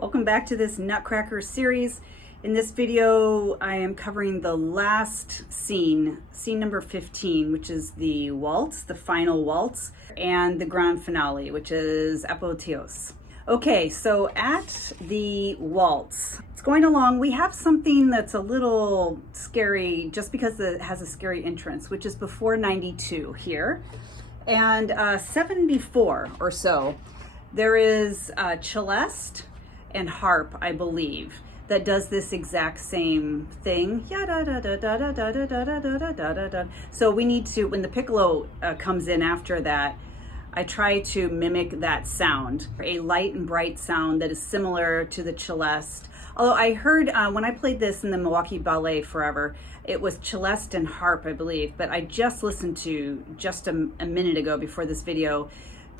Welcome back to this Nutcracker series. In this video, I am covering the last scene number 15, which is the waltz, the final waltz, and the grand finale, which is Apothéose. Okay, so at the waltz, it's going along. We have something that's a little scary just because it has a scary entrance, which is before 92 here. And 7 before or so, there is celeste and harp, I believe, that does this exact same thing. So we need to, when the piccolo comes in after that, I try to mimic that sound, a light and bright sound that is similar to the celeste. Although I heard when I played this in the Milwaukee Ballet forever, it was celeste and harp, I believe, but I just listened to just a minute ago before this video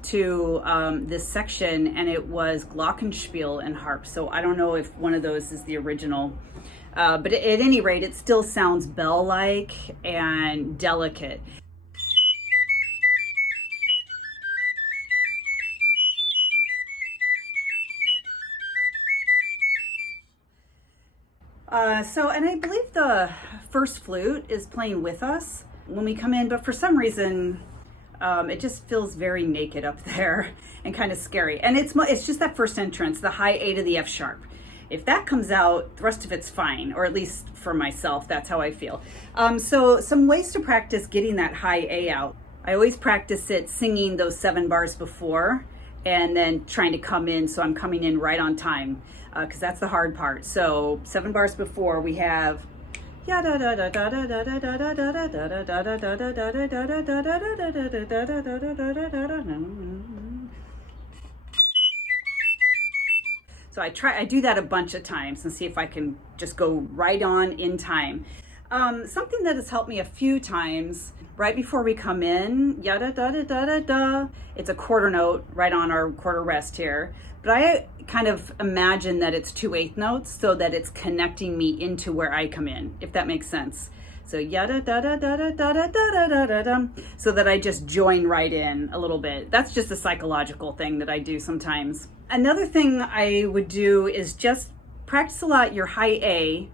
to this section, and it was glockenspiel and harp. So I don't know if one of those is the original, but at any rate, it still sounds bell-like and delicate. And I believe the first flute is playing with us when we come in, but for some reason, it just feels very naked up there and kind of scary. And it's just that first entrance, the high A to the F sharp. If that comes out, the rest of it's fine, or at least for myself, that's how I feel. So some ways to practice getting that high A out. I always practice it singing those 7 bars before and then trying to come in, so I'm coming in right on time, because that's the hard part. So 7 bars before, we have so I do that a bunch of times and see if I can just go right on in time. Something that has helped me a few times, right before we come in, it's a quarter note right on our quarter rest here. But I kind of imagine that it's 2 8th notes so that it's connecting me into where I come in, if that makes sense. So so that I just join right in a little bit. That's just a psychological thing that I do sometimes. Another thing I would do is just practice a lot your high A,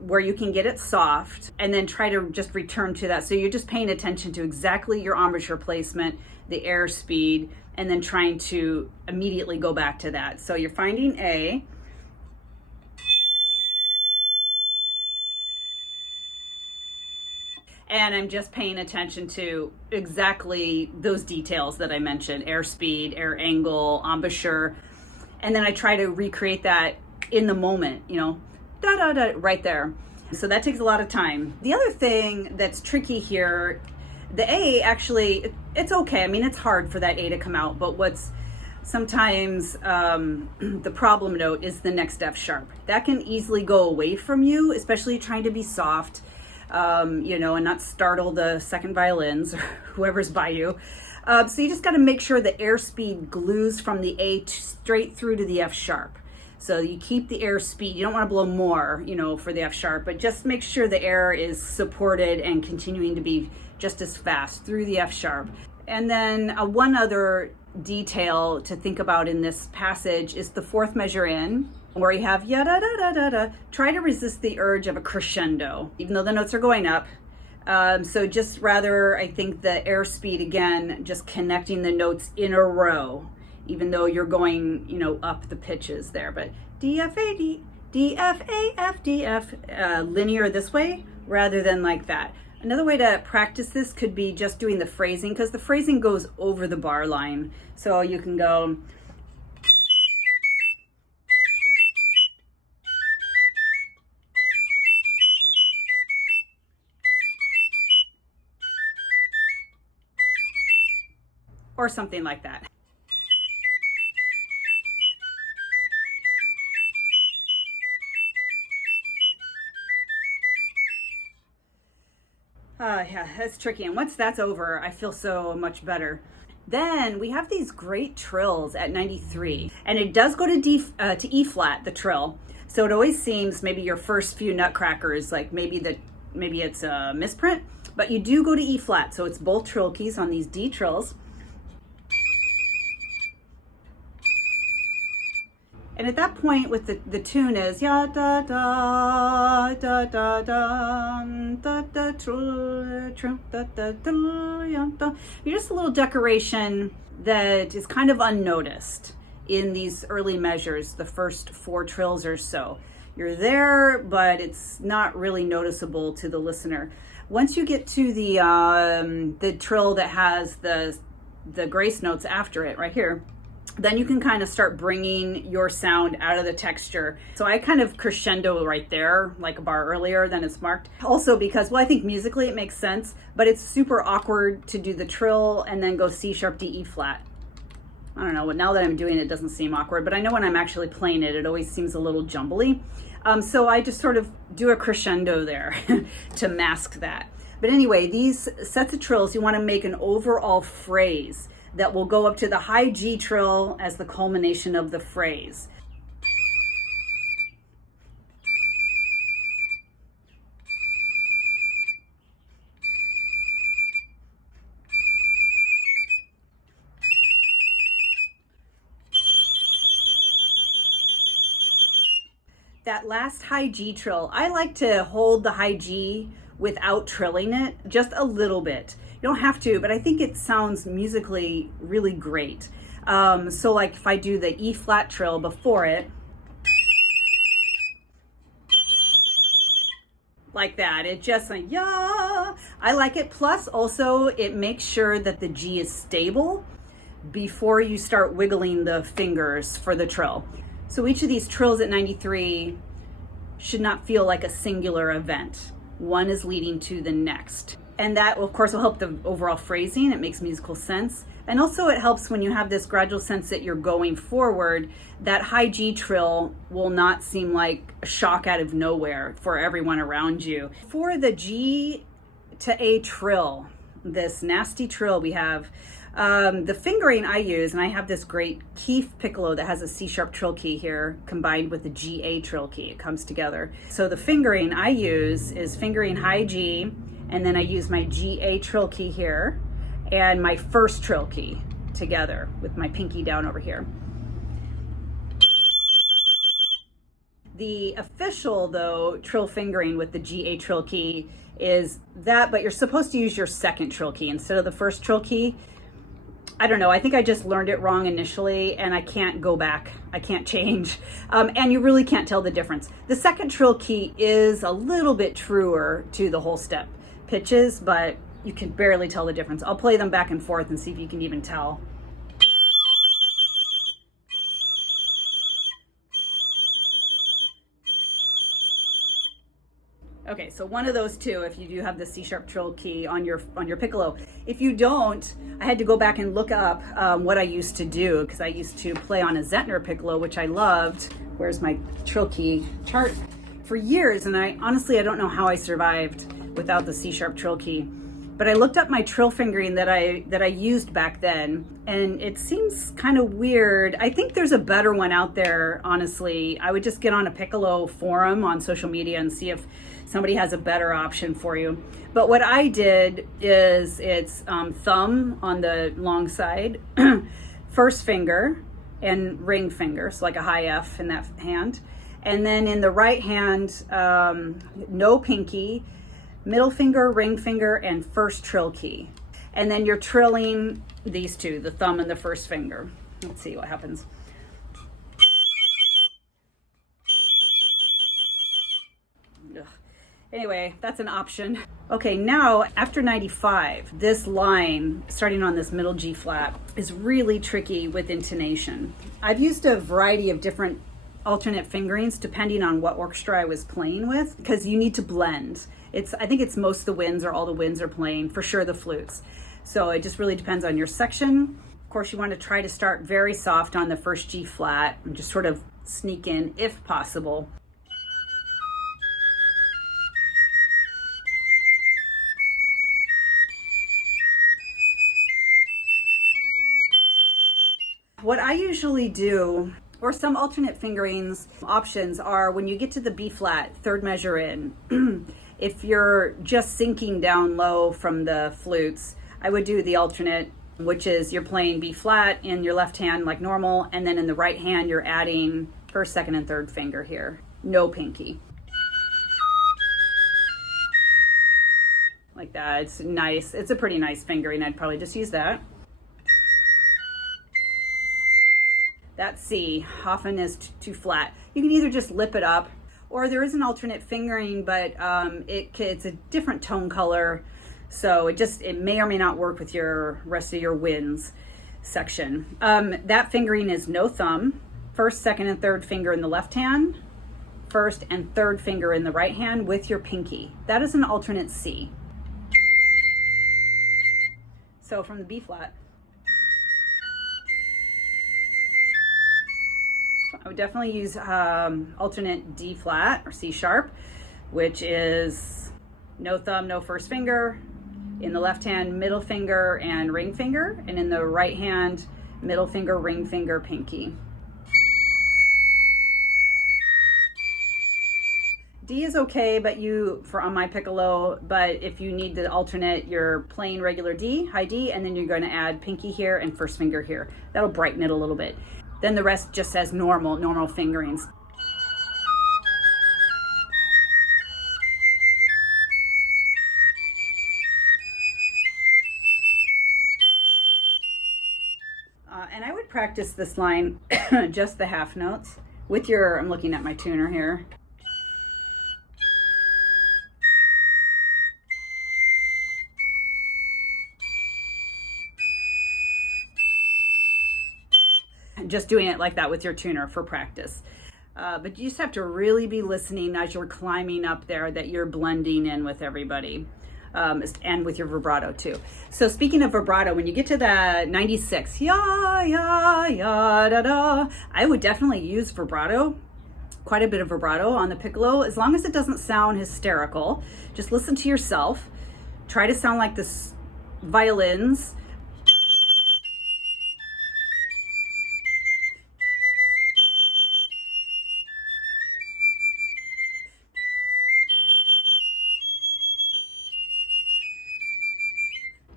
where you can get it soft, and then try to just return to that. So you're just paying attention to exactly your embouchure placement, the air speed, and then trying to immediately go back to that. So you're finding A, and I'm just paying attention to exactly those details that I mentioned: air speed, air angle, embouchure, and then I try to recreate that in the moment, right there. So that takes a lot of time. The other thing that's tricky here, the A actually, it's okay. I mean, it's hard for that A to come out, but what's sometimes the problem note is the next F sharp. That can easily go away from you, especially trying to be soft, and not startle the second violins or whoever's by you. So you just got to make sure the air speed glues from the A straight through to the F sharp. So you keep the air speed. You don't want to blow more, for the F sharp, but just make sure the air is supported and continuing to be just as fast through the F sharp. And then one other detail to think about in this passage is the 4th measure in, where you have ya-da-da-da-da-da. Try to resist the urge of a crescendo, even though the notes are going up. So just rather, I think the air speed, again, just connecting the notes in a row, even though you're going, up the pitches there. But D, F, A, D, D, F, A, F, D, F, linear this way rather than like that. Another way to practice this could be just doing the phrasing, because the phrasing goes over the bar line. So you can go, or something like that. Yeah, that's tricky. And once that's over, I feel so much better. Then we have these great trills at 93, and it does go to E flat, the trill. So it always seems maybe your first few Nutcrackers, like maybe it's a misprint, but you do go to E flat. So it's both trill keys on these D trills. And at that point, with the tune is ya da da da da da da da da da da. You're just a little decoration that is kind of unnoticed in these early measures, the first 4 trills or so. You're there, but it's not really noticeable to the listener. Once you get to the trill that has the grace notes after it, right here, then you can kind of start bringing your sound out of the texture. So I kind of crescendo right there, like a bar earlier than it's marked. Also because, well, I think musically it makes sense, but it's super awkward to do the trill and then go C sharp, D, E flat. I don't know, but now that I'm doing it, it doesn't seem awkward, but I know when I'm actually playing it, it always seems a little jumbly. So I just sort of do a crescendo there to mask that. But anyway, these sets of trills, you want to make an overall phrase that will go up to the high G trill as the culmination of the phrase. That last high G trill, I like to hold the high G without trilling it just a little bit. You don't have to, but I think it sounds musically really great. So like if I do the E flat trill before it, like that, it just like, yeah, I like it. Plus also it makes sure that the G is stable before you start wiggling the fingers for the trill. So each of these trills at 93 should not feel like a singular event. One is leading to the next. And that, of course, will help the overall phrasing. It makes musical sense. And also it helps when you have this gradual sense that you're going forward, that high G trill will not seem like a shock out of nowhere for everyone around you. For the G to A trill, this nasty trill we have, the fingering I use, and I have this great key Piccolo that has a C sharp trill key here combined with the G A trill key. It comes together. So the fingering I use is fingering high G, and then I use my G A trill key here and my first trill key together with my pinky down over here. The official, though, trill fingering with the G A trill key is that, but you're supposed to use your second trill key instead of the first trill key. I don't know, I think I just learned it wrong initially and I can't go back, I can't change. And you really can't tell the difference. The second trill key is a little bit truer to the whole step pitches, but you can barely tell the difference. I'll play them back and forth and see if you can even tell. Okay, so one of those two, if you do have the C sharp trill key on your Piccolo. If you don't, I had to go back and look up what I used to do, because I used to play on a Zentner Piccolo, which I loved. Where's my trill key chart? For years, and I don't know how I survived without the C sharp trill key. But I looked up my trill fingering that I used back then, and it seems kind of weird. I think there's a better one out there, honestly. I would just get on a Piccolo forum on social media and see if somebody has a better option for you. But what I did is it's thumb on the long side, first finger, and ring finger, so like a high F in that hand. And then in the right hand, no pinky, middle finger, ring finger, and first trill key. And then you're trilling these two, the thumb and the first finger. Let's see what happens. Ugh. Anyway, that's an option. Okay, now after 95, this line, starting on this middle G flat, is really tricky with intonation. I've used a variety of different alternate fingerings depending on what orchestra I was playing with, because you need to blend. I think it's most of the winds or all the winds are playing, for sure the flutes. So it just really depends on your section. Of course, you want to try to start very soft on the first G flat and just sort of sneak in if possible. What I usually do, or some alternate fingerings options, are when you get to the B flat, third measure in, if you're just sinking down low from the flutes, I would do the alternate, which is you're playing B flat in your left hand like normal, and then in the right hand you're adding First, second, and third finger here. No pinky. Like that. It's nice. It's a pretty nice fingering. I'd probably just use that. That C often is too flat. You can either just lip it up, or there is an alternate fingering, but it's a different tone color. So it may or may not work with your rest of your winds section. That fingering is no thumb. First, second, and third finger in the left hand. First and third finger in the right hand with your pinky. That is an alternate C. So from the B flat, I would definitely use alternate D flat or C sharp, which is no thumb, no first finger. In the left hand, middle finger and ring finger. And in the right hand, middle finger, ring finger, pinky. D is okay, but on my piccolo, but if you need to alternate your plain regular D, high D, and then you're going to add pinky here and first finger here. That'll brighten it a little bit. Then the rest just has normal fingerings. And I would practice this line, just the half notes, with I'm looking at my tuner here. Just doing it like that with your tuner for practice. But you just have to really be listening as you're climbing up there, that you're blending in with everybody, and with your vibrato too. So speaking of vibrato, when you get to the 96, ya, ya, ya, da, da, I would definitely use vibrato, quite a bit of vibrato on the piccolo, as long as it doesn't sound hysterical. Just listen to yourself. Try to sound like the violins.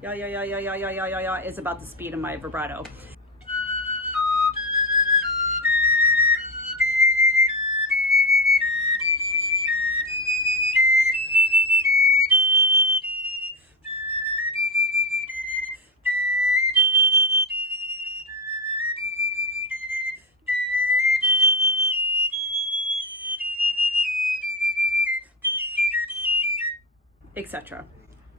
Ya, ya, ya, ya, ya, ya, ya, ya, ya is about the speed of my vibrato. Etc.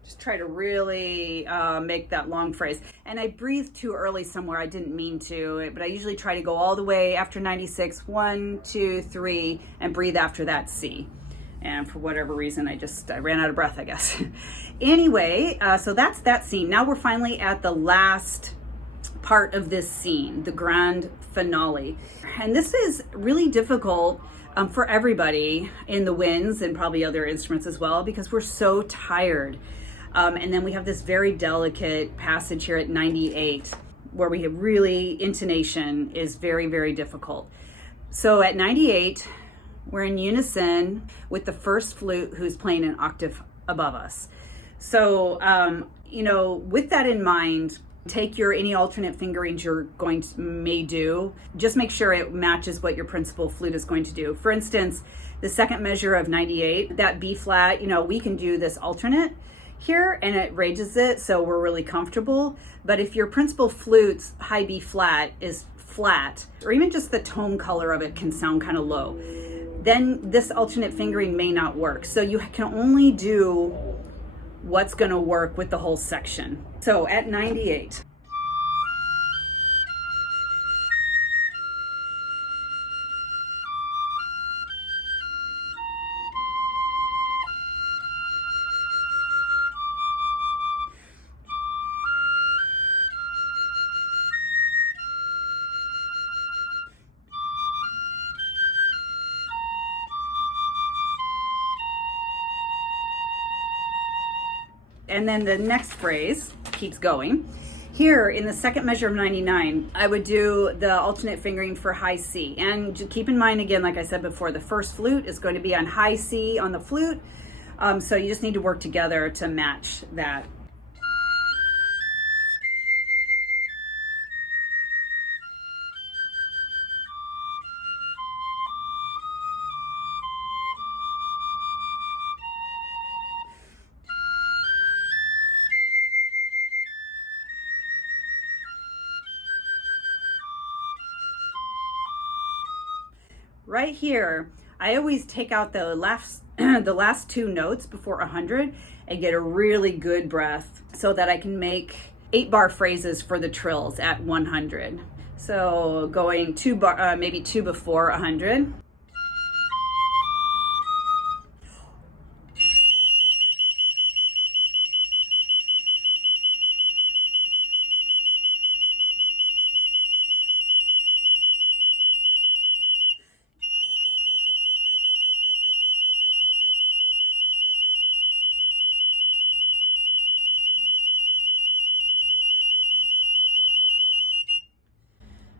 Just try to really make that long phrase. And I breathed too early somewhere. I didn't mean to, but I usually try to go all the way after 96, 1, 2, 3, and breathe after that C. And for whatever reason, I ran out of breath, I guess. Anyway, so that's that scene. Now we're finally at the last part of this scene, the grand finale. And this is really difficult for everybody in the winds and probably other instruments as well, because we're so tired. And then we have this very delicate passage here at 98, where we have really, intonation is very, very difficult. So at 98, we're in unison with the first flute, who's playing an octave above us. So, with that in mind, take any alternate fingerings you're may do. Just make sure it matches what your principal flute is going to do. For instance, the second measure of 98, that B flat, we can do this alternate here and it raises it, so we're really comfortable. But if your principal flute's high B flat is flat, or even just the tone color of it can sound kind of low, then this alternate fingering may not work. So you can only do what's going to work with the whole section. So at 98. And then the next phrase keeps going. Here in the second measure of 99, I would do the alternate fingering for high C. And keep in mind, again, like I said before, the first flute is going to be on high C on the flute. So you just need to work together to match that. right here, I always take out the last the last two notes before 100 and get a really good breath so that I can make 8-bar phrases for the trills at 100. So going 2 bar, maybe 2 before 100.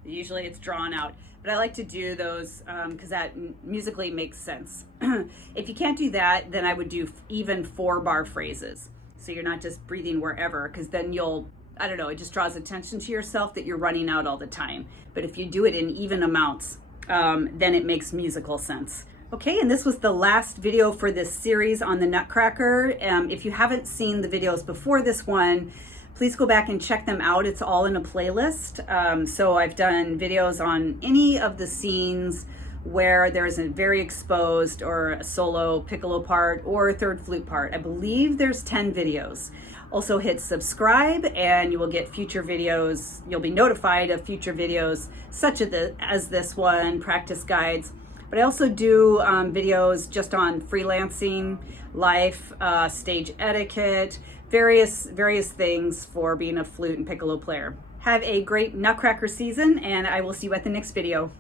Usually it's drawn out, but I like to do those because that musically makes sense. If you can't do that, then I would do even 4-bar phrases. So you're not just breathing wherever, because then you'll, I don't know, it just draws attention to yourself that you're running out all the time. But if you do it in even amounts, then it makes musical sense. Okay, and this was the last video for this series on the Nutcracker. If you haven't seen the videos before this one, please go back and check them out. It's all in a playlist. So I've done videos on any of the scenes where there's a very exposed or a solo piccolo part or a third flute part. I believe there's 10 videos. Also hit subscribe and you will get future videos. You'll be notified of future videos such as this one, practice guides. But I also do videos just on freelancing, life, stage etiquette, various things for being a flute and piccolo player. Have a great Nutcracker season, and I will see you at the next video.